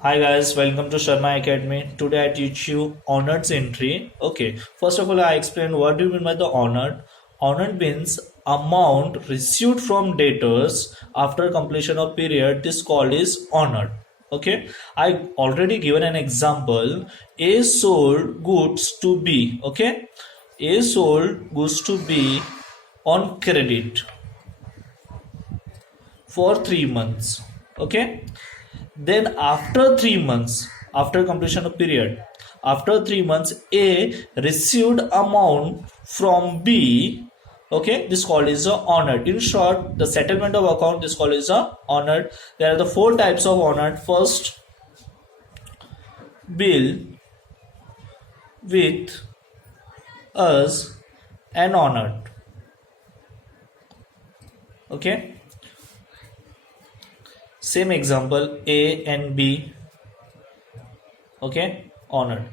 Hi guys, welcome to Sharma Academy. Today I teach you honored entry. Okay, first of all I explain what do you mean by the honored. Honored means amount received from debtors after completion of period. This called is honored. Okay, I already given an example. A sold goods to B. Okay, A sold goods to B on credit for 3 months. Okay, then after 3 months, after completion of period, after 3 months, A received amount from B. Okay, this called is a honored. In short, the settlement of account is called is a honored. There are the four types of honored. First, bill with us and honored. Okay, same example A and B. Okay, honored.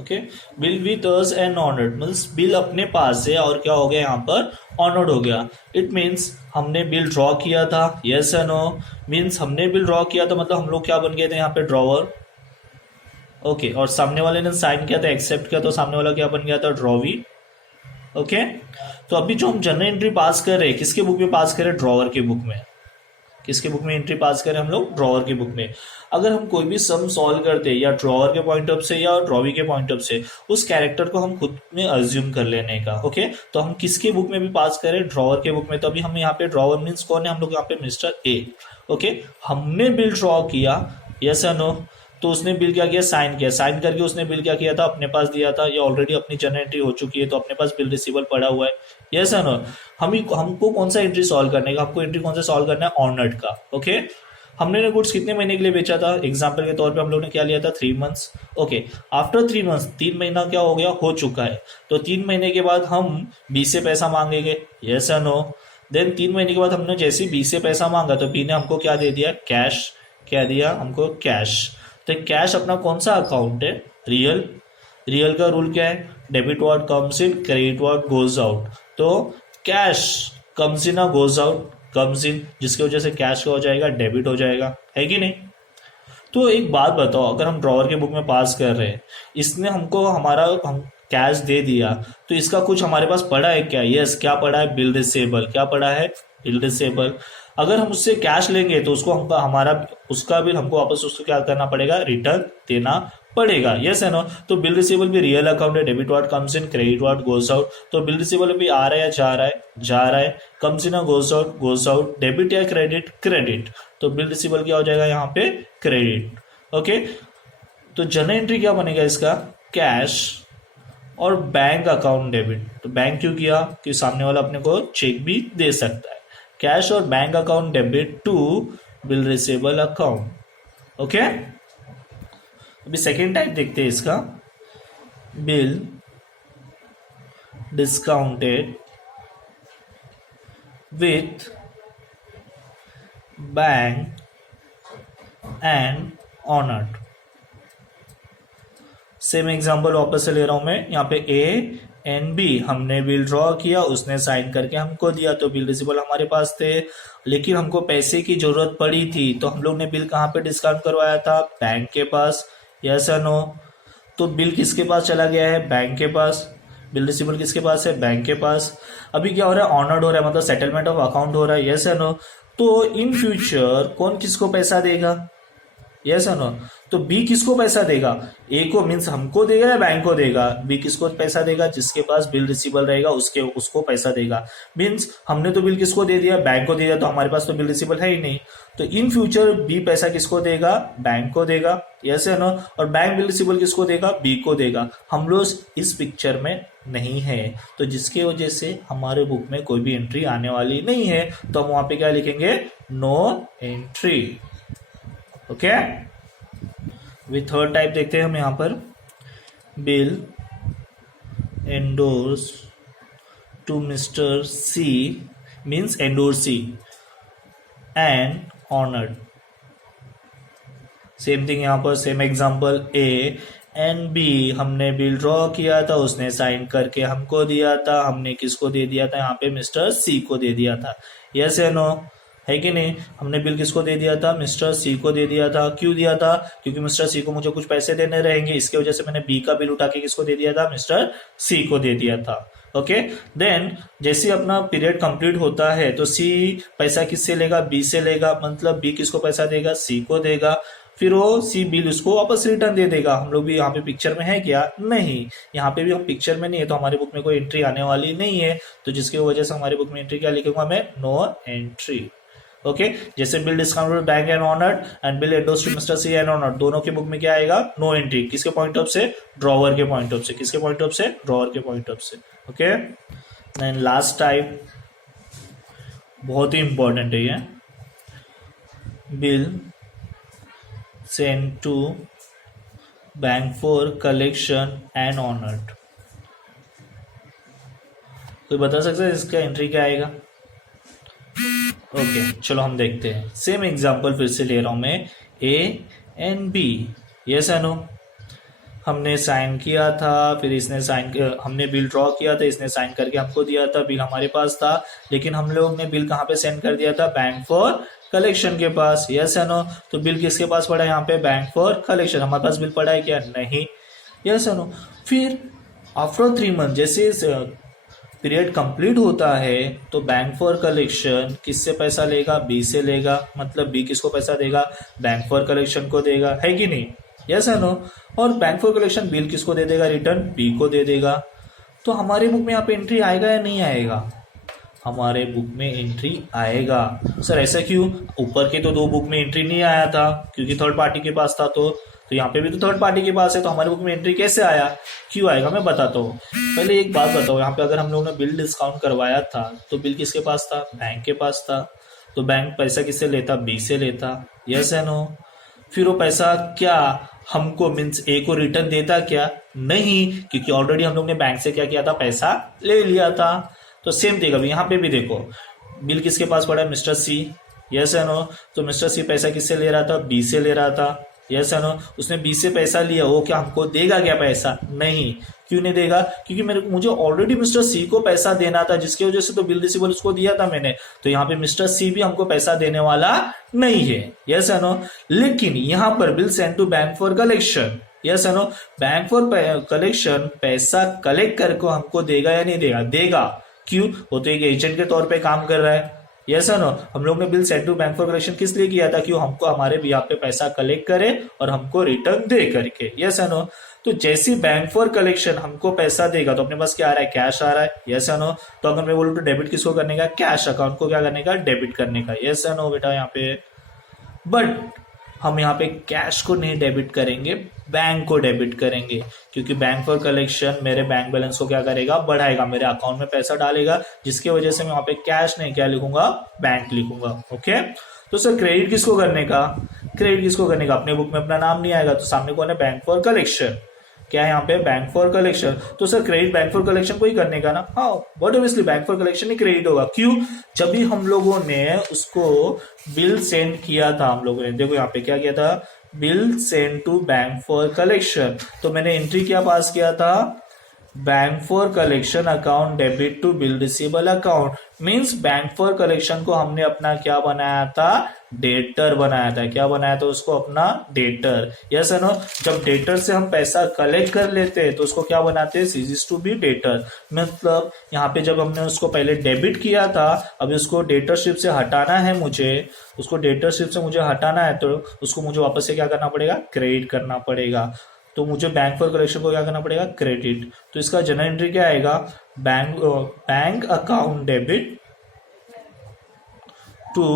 Okay, bill with us and honoured means bill अपने पास है और क्या हो गया यहाँ पर honoured हो गया. इट मीन्स हमने बिल ड्रॉ किया था. यस एंड नो मीन्स हमने बिल ड्रॉ किया था मतलब हम लोग क्या बन गए थे यहाँ पे ड्रॉवर. ओके, और सामने वाले ने साइन किया था, एक्सेप्ट किया तो सामने वाला क्या बन गया था ड्रॉवी. ओके, तो अभी जो हम जनरल एंट्री पास कर रहे हैं किसके बुक में पास करें, ड्रॉवर के बुक में. किसके बुक में एंट्री पास करें हम लोग, ड्रॉवर की बुक में. अगर हम कोई भी सम सॉल्व करते हैं या ड्रॉवर के पॉइंट ऑफ से या ड्रॉवी के पॉइंट ऑफ से, उस कैरेक्टर को हम खुद में अज्यूम कर लेने का. ओके, तो हम किसके बुक में भी पास करें, ड्रॉवर के बुक में. तो अभी हम यहाँ पे ड्रॉवर मीन्स कौन है, हम लोग यहाँ पे मिस्टर ए. ओके, हमने बिल ड्रॉ किया. यस और नो, तो उसने बिल क्या किया, साइन किया. साइन करके उसने बिल क्या किया था, अपने पास दिया था. ये ऑलरेडी अपनी जनरल एंट्री हो चुकी है तो अपने पास बिल रिसीवल पड़ा हुआ है. यस और नो, हमको कौन सा एंट्री सॉल्व करने का, आपको एंट्री कौन सा सॉल्व करना है, ऑनर्ड का. ओके, हमने ने गुड्स कितने महीने के लिए बेचा था, एग्जाम्पल के तौर पे हम लोग ने क्या लिया था, 3 मंथ्स. ओके, आफ्टर 3 मंथ्स 3 महीना क्या हो गया, हो चुका है. तो 3 महीने के बाद हम बी से पैसा मांगेंगे. यस और नो, देन 3 महीने के बाद हमने जैसे बी से पैसा मांगा तो बी ने हमको क्या दे दिया, कैश. क्या दिया हमको, कैश. तो कैश अपना कौन सा अकाउंट है, रियल. रियल का रूल क्या है, debit what comes in, credit what goes out. तो cash comes in, goes out comes in, जिसकी वजह से कैश का हो जाएगा, डेबिट हो जाएगा, है कि नहीं. तो एक बात बताओ, अगर हम ड्रॉवर के बुक में पास कर रहे हैं, इसने हमको हमारा हम कैश दे दिया तो इसका कुछ हमारे पास पड़ा है क्या, यस. क्या पड़ा है, बिल रिसेबल. क्या पड़ा है, बिल रिसेबल. अगर हम उससे कैश लेंगे तो उसको हमका हमारा उसका बिल हमको वापस उसको क्या करना पड़ेगा, रिटर्न देना पड़ेगा. यस है नो. तो बिल रिसीवेबल भी रियल अकाउंट है, debit what comes in, credit what goes out. तो बिल रिसीवेबल भी आ रहा है या जा रहा है, जा रहा है. Comes in goes out, goes out. Debit या क्रेडिट, क्रेडिट. तो बिल रिसीवेबल क्या हो जाएगा यहाँ पे, क्रेडिट. ओके, तो जनरल एंट्री क्या बनेगा इसका, कैश और बैंक अकाउंट डेबिट. तो बैंक क्यों किया, कि सामने वाला अपने को चेक भी दे सकता है. कैश और bank account debit to bill receivable account. Okay, अभी सेकेंड टाइप देखते हैं इसका, bill discounted with bank and honoured. Same example वापस से ले रहा हूं मैं. यहाँ पे ए एंड बी, हमने बिल ड्रॉ किया, उसने साइन करके हमको दिया तो बिल रिसीवेबल हमारे पास थे. लेकिन हमको पैसे की जरूरत पड़ी थी तो हम लोग ने बिल कहाँ पे डिस्काउंट करवाया था, बैंक के पास. यस या नो. तो बिल किसके पास चला गया है, बैंक के पास. बिल रिसीवेबल किसके पास है, बैंक के पास. अभी क्या हो रहा है, ऑनर्ड हो रहा है, मतलब सेटलमेंट ऑफ अकाउंट हो रहा है. यस या नो. तो इन फ्यूचर कौन किसको पैसा देगा, यस या नो. तो बी किसको पैसा देगा, ए को मीन्स हमको देगा या बैंक को देगा, बी किसको पैसा देगा, जिसके पास बिल रिसीवेबल रहेगा उसको पैसा देगा. मीन्स हमने तो बिल किसको दे दिया, बैंक को दे दिया, तो हमारे पास तो बिल रिसीवेबल है ही नहीं. तो इन फ्यूचर बी पैसा किसको देगा, बैंक को देगा. यस या नो. और बैंक बिल रिसीवेबल किसको देगा, बी को देगा. हम लोग इस पिक्चर में नहीं है तो जिसकी वजह से हमारे बुक में कोई भी एंट्री आने वाली नहीं है. तो हम वहां पे क्या लिखेंगे, no entry. Okay, with third type देखते हैं हम यहाँ पर, bill endorse to mister C means endorsee and honoured. Same thing यहाँ पर, same example, A and B, हमने बिल ड्रॉ किया था, उसने साइन करके हमको दिया था. हमने किसको दे दिया था, यहाँ पे मिस्टर सी को दे दिया था. यस या नो. है कि नहीं। हमने बिल किसको दे दिया था, मिस्टर सी को दे दिया था। क्यों दिया था, क्योंकि मिस्टर सी को मुझे कुछ पैसे देने रहेंगे, इसके वजह से मैंने बी का बिल उठा के किसको दे दिया था, मिस्टर सी को दे दिया था। ओके, देन जैसे अपना पीरियड कंप्लीट होता है तो सी पैसा किससे लेगा, बी से लेगा, मतलब बी किसको पैसा देगा, सी को देगा। फिर वो सी बिल उसको वापस रिटर्न दे देगा। हम लोग भी यहाँ पे पिक्चर में है क्या, नहीं, यहाँ पे भी हम पिक्चर में नहीं है, तो हमारी बुक में कोई एंट्री आने वाली नहीं है, तो जिसकी वजह से हमारी बुक में एंट्री क्या लिखूंगा मैं, नो एंट्री। ओके, जैसे bill discounted bank and honoured and bill endorsed to mister C and honoured, दोनों की बुक में क्या आएगा, नो एंट्री। किसके पॉइंट ऑफ से, ड्रॉवर के पॉइंट ऑफ से। किसके पॉइंट ऑफ से, ड्रॉवर के पॉइंट ऑफ से। ओके, देन लास्ट टाइप बहुत ही इंपॉर्टेंट है ये, bill send to bank for collection and honoured. कोई बता सकता है इसका एंट्री क्या आएगा। ओके, चलो हम देखते हैं। सेम एग्जांपल फिर से ले रहा हूं मैं, A and B, yes and no. हमने साइन किया था, फिर इसने हमने बिल ड्रॉ किया था, इसने साइन करके हमको दिया था, बिल हमारे पास था, लेकिन हम लोग ने बिल कहाँ पे सेंड कर दिया था, बैंक फॉर कलेक्शन के पास, यस एंड नो। तो बिल किसके पास पड़ा है यहाँ पे, बैंक फॉर कलेक्शन। हमारे पास बिल पड़ा है क्या, नहीं, यस एंड नो। फिर आफ्टर 3 मंथ जैसे पीरियड कंप्लीट होता है तो बैंक फॉर कलेक्शन किससे पैसा लेगा, बी से लेगा, मतलब बी किसको पैसा देगा, बैंक फॉर कलेक्शन को देगा, है कि नहीं, यस है नो। और बैंक फॉर कलेक्शन बिल किसको दे देगा, रिटर्न बी को दे देगा। तो हमारे बुक में यहाँ पे एंट्री आएगा या नहीं आएगा, हमारे बुक में एंट्री आएगा। सर ऐसा क्यों, ऊपर के तो 2 बुक में एंट्री नहीं आया था क्योंकि थर्ड पार्टी के पास था, तो यहाँ पे भी तो थर्ड पार्टी के पास है, तो हमारे बुक में एंट्री कैसे आया, क्यों आएगा, मैं बताता हूँ। पहले एक बात बताओ, यहाँ पे अगर हम लोगों ने बिल डिस्काउंट करवाया था तो बिल किसके पास था, बैंक के पास था, तो बैंक पैसा किससे लेता, बी से लेता, यस है नो। फिर वो पैसा क्या हमको मीन्स ए को रिटर्न देता क्या, नहीं, क्योंकि ऑलरेडी हम लोग ने बैंक से क्या किया था, पैसा ले लिया था। तो सेम थिंग अभी यहाँ पे भी देखो, बिल किसके पास पड़ा है, मिस्टर सी, यस है नो। तो मिस्टर सी पैसा किससे ले रहा था, बी से ले रहा था, यस है नो। उसने बी से पैसा लिया, वो क्या हमको देगा क्या पैसा, नहीं, क्यों नहीं देगा, क्योंकि मुझे ऑलरेडी मिस्टर सी को पैसा देना था, जिसकी वजह से तो बिल रिसीवेबल उसको दिया था मैंने, तो यहाँ पे मिस्टर सी भी हमको पैसा देने वाला नहीं है, यस है नो। लेकिन यहाँ पर bill send to bank for collection, yes है नो, बैंक फॉर कलेक्शन पैसा कलेक्ट करके हमको देगा या नहीं देगा, देगा, क्यों, वो तो एक एजेंट के तौर पे काम कर रहा है, यस है नो। हम लोग ने bill send to bank for collection किस लिए किया था, क्यों, हमको हमारे भी यहाँ पे पैसा कलेक्ट करे और हमको रिटर्न दे करके, यस है नो। तो जैसे बैंक फॉर कलेक्शन हमको पैसा देगा तो अपने पास क्या आ रहा है, कैश आ रहा है, यस है नो। तो अगर मैं बोलूँ तो डेबिट किसको करने का, कैश अकाउंट को क्या करने का, डेबिट करने का, यस है नो बेटा यहाँ पे। बट हम यहाँ पे कैश को नहीं डेबिट करेंगे, बैंक को डेबिट करेंगे, क्योंकि बैंक फॉर कलेक्शन मेरे बैंक बैलेंस को क्या करेगा, बढ़ाएगा, मेरे अकाउंट में पैसा डालेगा, जिसकी वजह से मैं वहां पे कैश नहीं क्या लिखूंगा, बैंक लिखूंगा। ओके, तो सर क्रेडिट किसको करने का, क्रेडिट किसको करने का, अपने बुक में अपना नाम नहीं आएगा, तो सामने कौन है, बैंक फॉर कलेक्शन, क्या है यहाँ पे, बैंक फॉर कलेक्शन। तो sir credit bank for collection को ही करने का ना, हाँ, but obviously bank for collection he credit होगा, क्यों, जब भी हम लोगों ने उसको बिल सेंड किया था, हम लोगों ने देखो यहाँ पे क्या किया था, bill send to bank for collection, तो मैंने एंट्री क्या पास किया था, bank for collection account debit to bill receivable account, means bank for collection को हमने अपना क्या बनाया था, डेटर बनाया था, क्या बनाया था उसको, अपना डेटर, यस है नो। जब डेटर से हम पैसा कलेक्ट कर लेते हैं तो उसको क्या बनाते हैं, सीजीज टू बी डेटर, मतलब यहाँ पे जब हमने उसको पहले डेबिट किया था, अभी उसको डेटरशिप से हटाना है मुझे, उसको डेटरशिप से मुझे हटाना है, तो उसको मुझे वापस से क्या करना पड़ेगा, क्रेडिट करना पड़ेगा, तो मुझे बैंक फॉर कलेक्शन को क्या करना पड़ेगा, क्रेडिट। तो इसका जनरल एंट्री क्या आएगा, bank account debit to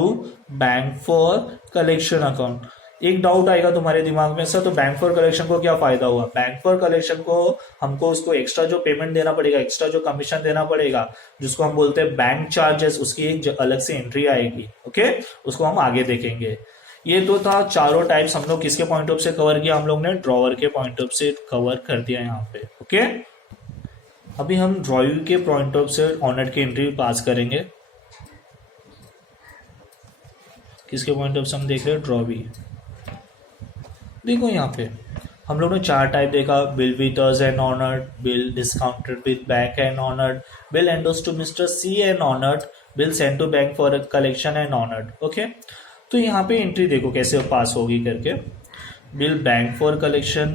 bank for collection account. एक डाउट आएगा तुम्हारे दिमाग में, सर तो बैंक फॉर कलेक्शन को क्या फायदा हुआ, बैंक फॉर कलेक्शन को हमको उसको एक्स्ट्रा जो पेमेंट देना पड़ेगा, एक्स्ट्रा जो कमीशन देना पड़ेगा, जिसको हम बोलते हैं बैंक चार्जेस, उसकी एक अलग से एंट्री आएगी, ओके, उसको हम आगे देखेंगे। ये तो था चारों टाइप्स हम लोग किसके पॉइंट ऑफ से कवर किया, हम लोग ने ड्रॉवर के पॉइंट ऑफ से कवर कर दिया यहाँ पे, ओके। अभी हम ड्रॉइंग के पॉइंट ऑफ से ऑनर्ड की एंट्री पास करेंगे, किसके पॉइंट ऑफ से हम देख रहे हैं, ड्रॉवी। देखो यहाँ पे हम लोग ने 4 टाइप देखा, bill with us and honoured, bill discounted with bank and honoured, bill endorsed to mister C and honoured, bill send to bank for collection and honoured. Okay, तो यहाँ पे एंट्री देखो कैसे पास होगी करके, बिल बैंक फॉर कलेक्शन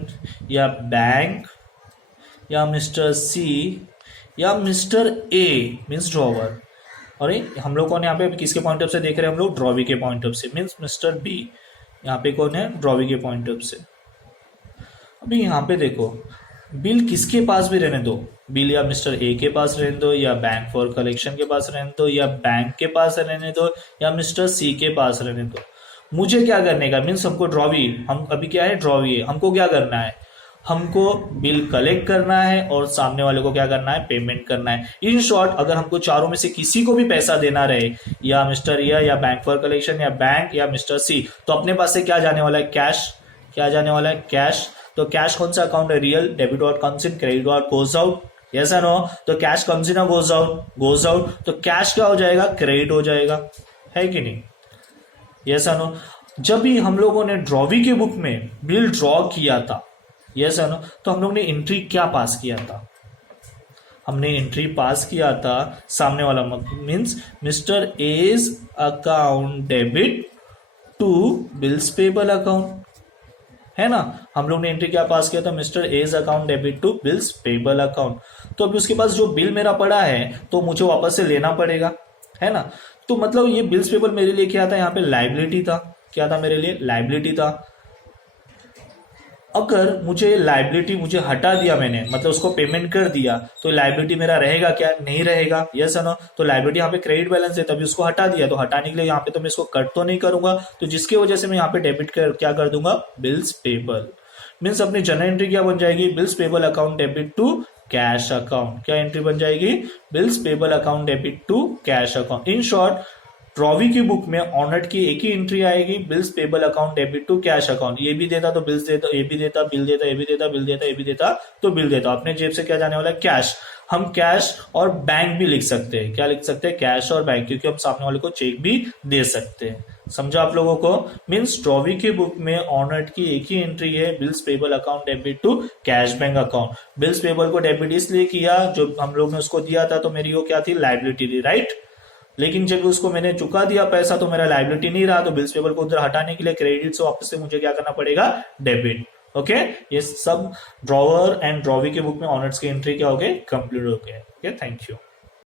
या bank या mister C या मिस्टर ए मीन्स ड्रॉवर। और हम लोग कौन यहाँ पे किसके पॉइंट ऑफ से देख रहे हैं, हम लोग ड्रॉवी के पॉइंट ऑफ से, मीन्स मिस्टर बी। यहाँ पे कौन है, ड्रॉवी के पॉइंट ऑफ से। अभी यहाँ पे देखो, बिल किसके पास भी रहने दो, बिल या मिस्टर ए के पास रहने दो या बैंक फॉर कलेक्शन के पास रहने दो या बैंक के पास रहने दो या मिस्टर सी के पास रहने दो, मुझे क्या करने का, मीन्स हमको ड्रॉवी, हम अभी क्या है ड्रॉवी है, हमको क्या करना है, हमको बिल कलेक्ट करना है और सामने वाले को क्या करना है, पेमेंट करना है। इन शॉर्ट अगर हमको चारों में से किसी को भी पैसा देना रहे, या मिस्टर ए या बैंक फॉर कलेक्शन या बैंक या मिस्टर सी, तो अपने पास से क्या जाने वाला है, कैश। क्या जाने वाला है, कैश। तो कैश कौन सा अकाउंट है, real, debit what comes in, credit what goes out, yes and no. तो cash comes in goes out, goes out, तो कैश क्या हो जाएगा, क्रेडिट हो जाएगा, है कि नहीं, यस एंड नो। जब भी हम लोगों ने ड्रॉवी के बुक में बिल ड्रॉ किया था, यस एंड नो, तो हम लोग ने एंट्री क्या पास किया था, हमने एंट्री पास किया था सामने वाला, means mister A's account debit to bills payable account, है ना। हम लोग ने एंट्री क्या पास किया था, mister A's account debit to bills payable account. तो अभी उसके पास जो बिल मेरा पड़ा है तो मुझे वापस से लेना पड़ेगा, है ना। तो मतलब ये बिल्स पेबल मेरे लिए क्या था, यहाँ पे लाइबिलिटी था। क्या था मेरे लिए, लाइबिलिटी था। अगर मुझे लाइबिलिटी मुझे हटा दिया मैंने, मतलब उसको पेमेंट कर दिया, तो लाइबिलिटी मेरा रहेगा क्या, नहीं रहेगा, यस नो। तो लाइबिलिटी यहाँ पे क्रेडिट बैलेंस है, तभी उसको हटा दिया, तो हटाने के लिए यहाँ पे तो मैं इसको कट तो नहीं करूंगा, तो जिसकी वजह से मैं यहाँ पे डेबिट क्या कर दूंगा, बिल्स पेबल। मीन्स अपनी जनरल एंट्री क्या बन जाएगी, bills payable account debit to cash account. क्या एंट्री बन जाएगी, bills payable account debit to cash account. In short drawee की बुक में ऑनर्ड की एक ही एंट्री आएगी, bills payable account debit to cash account. ये भी देता तो बिल्स देता, ये भी देता बिल देता, ये भी देता बिल देता, ये भी देता तो बिल देता। अपने जेब से क्या जाने वाला है, कैश। हम कैश और बैंक भी लिख सकते हैं, क्या लिख सकते हैं, कैश और बैंक, क्योंकि हम सामने वाले को चेक भी दे सकते हैं। समझा आप लोगों को। मीन्स ड्रॉवी की बुक में ऑनर्ड की एक ही एंट्री है, bills payable account debit to cash bank account. Bills payable को डेबिट इसलिए किया, जो हम लोग ने उसको दिया था तो मेरी वो क्या थी, लाइबिलिटी थी, राइट। लेकिन जब उसको मैंने चुका दिया पैसा तो मेरा लाइबिलिटी नहीं रहा, तो बिल्स पेबल को उधर हटाने के लिए क्रेडिट से वापस से मुझे क्या करना पड़ेगा, डेबिट। ओके, ये सब ड्रॉवर एंड ड्रॉवी के बुक में ऑनर्स की एंट्री क्या हो गए, कंप्लीट हो गए। Okay, thank you.